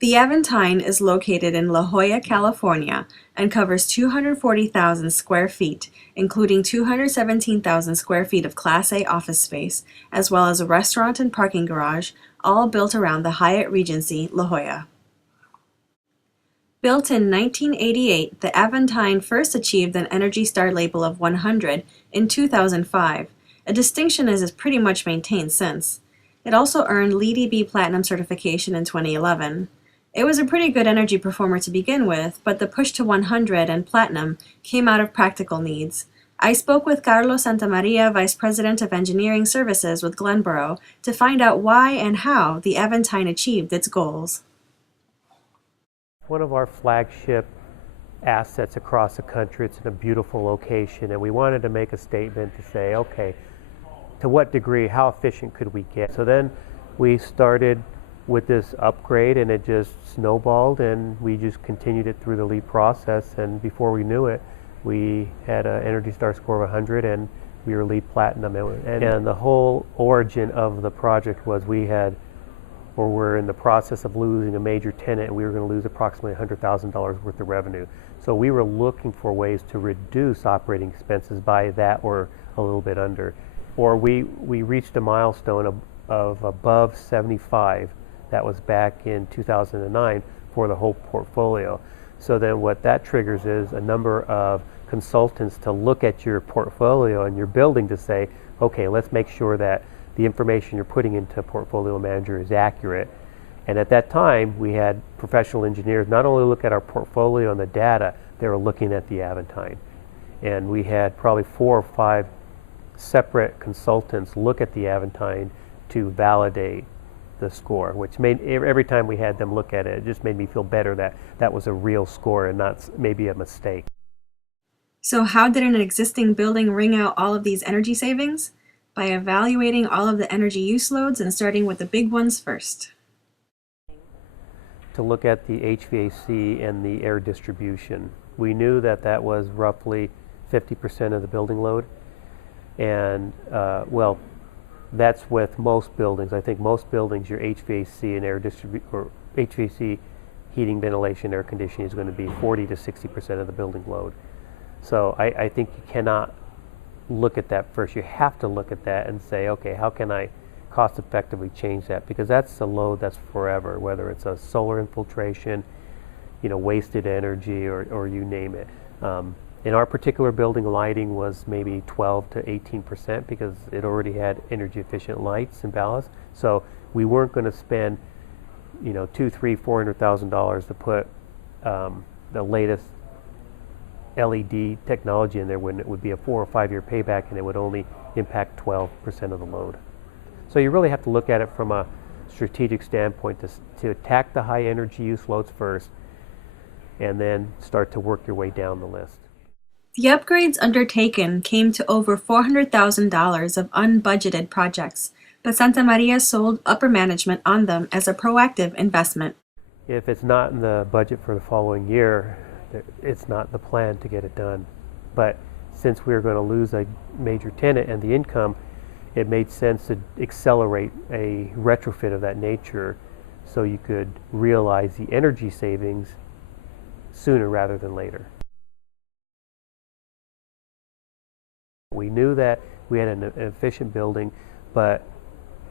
The Aventine is located in La Jolla, California, and covers 240,000 square feet, including 217,000 square feet of Class A office space, as well as a restaurant and parking garage, all built around the Hyatt Regency, La Jolla. Built in 1988, the Aventine first achieved an Energy Star label of 100 in 2005, a distinction it has pretty much maintained since. It also earned LEED EB Platinum certification in 2011. It was a pretty good energy performer to begin with, but the push to 100 and Platinum came out of practical needs. I spoke with Carlos Santamaria, Vice President of Engineering Services with Glenboro, to find out why and how the Aventine achieved its goals. One of our flagship assets across the country. It's in a beautiful location, and we wanted to make a statement to say, okay, to what degree, how efficient could we get? So then we started with this upgrade, and it just snowballed, and we just continued it through the LEED process, and before we knew it, we had an Energy Star score of 100, and we were LEED Platinum. And the whole origin of the project was we're in the process of losing a major tenant, and we were going to lose approximately $100,000 worth of revenue. So we were looking for ways to reduce operating expenses by that or a little bit under. Or we reached a milestone of above 75. That was back in 2009 for the whole portfolio. So then what that triggers is a number of consultants to look at your portfolio and your building to say, okay, let's make sure that the information you're putting into Portfolio Manager is accurate. And at that time, we had professional engineers not only look at our portfolio and the data, they were looking at the Aventine. And we had probably 4 or 5 separate consultants look at the Aventine to validate the score, which made every time we had them look at it, it just made me feel better that that was a real score and not maybe a mistake. So how did an existing building wring out all of these energy savings? By evaluating all of the energy use loads and starting with the big ones first. To look at the HVAC and the air distribution. We knew that that was roughly 50% of the building load. And well, that's with most buildings. I think most buildings, your HVAC and HVAC, heating, ventilation, air conditioning is going to be 40 to 60% of the building load. So I think you cannot look at that first. You have to look at that and say, okay, how can I cost effectively change that? Because that's a load that's forever, whether it's a solar infiltration, wasted energy, or you name it. In our particular building, lighting was maybe 12 to 18% because it already had energy efficient lights and ballasts. So we weren't going to spend, $200,000, $300,000, $400,000 to put the latest LED technology in there when it would be a 4 or 5 year payback, and it would only impact 12% of the load. So you really have to look at it from a strategic standpoint to attack the high energy use loads first, and then start to work your way down the list. The upgrades undertaken came to over $400,000 of unbudgeted projects, but Santamaria sold upper management on them as a proactive investment. If it's not in the budget for the following year, it's not the plan to get it done. But since we were going to lose a major tenant and the income, it made sense to accelerate a retrofit of that nature so you could realize the energy savings sooner rather than later. We knew that we had an efficient building, but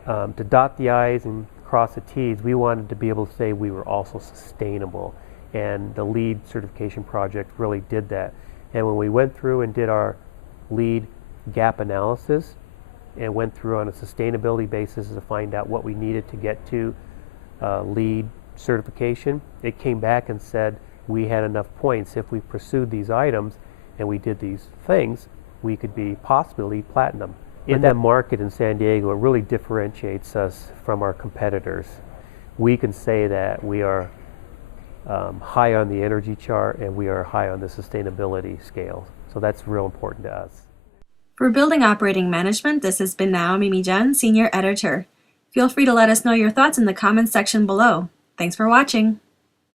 to dot the I's and cross the T's, we wanted to be able to say we were also sustainable. And the LEED certification project really did that. And when we went through and did our LEED gap analysis and went through on a sustainability basis to find out what we needed to get to LEED certification, it came back and said we had enough points. If we pursued these items and we did these things, we could be possibly platinum. In that market in San Diego, it really differentiates us from our competitors. We can say that we are high on the energy chart and we are high on the sustainability scale. So that's real important to us. For Building Operating Management, this has been Naomi Mijan, Senior Editor. Feel free to let us know your thoughts in the comments section below. Thanks for watching.